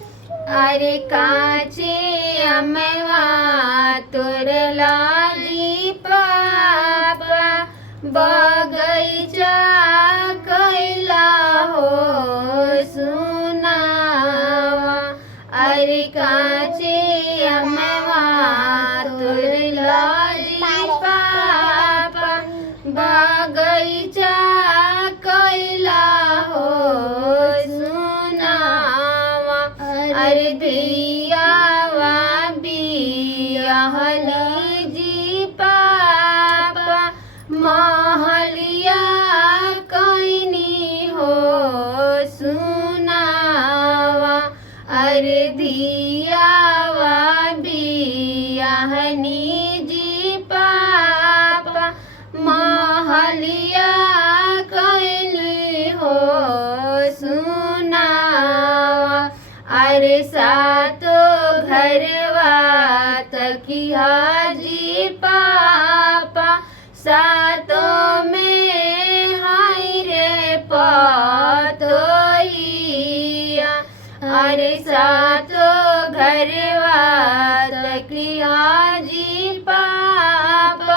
अरे काचे अमवा तोरला जी पापा बगैचा कैला हो सुनावा। अरे काचे अमवा तोरला जी पापा बगैचा कैला हो सुनावा। अरे धियावा बियाहली जी पापा महलिया कैनी हो सुनावा। अरे धियावा बियाहनी जी पापा महलिया कैनी हो सुनावा। अरे सातो घरवा तकिया जी पापा सातो में हाय रे पतोइया। अरे सातो घरवा तकिया जी पापा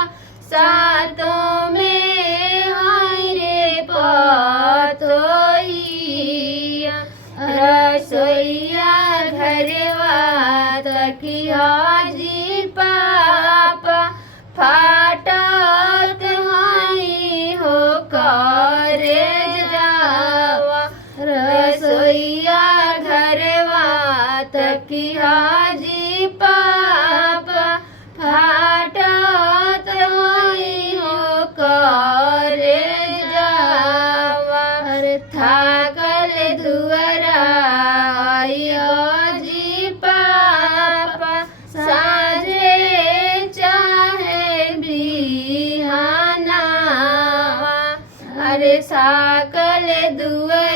सातो में हाय रे पतोइया। रसोइया घरवा तकिया जी पापा फाटत हाई हो करे जावा। रसोइया घरवा तकिया जी पापा फाटत हाई हो करे जावा। अरे थाकल दुअरा आयो जी पापा साजे चाहे बिहानावा। अरे साकल दुअरा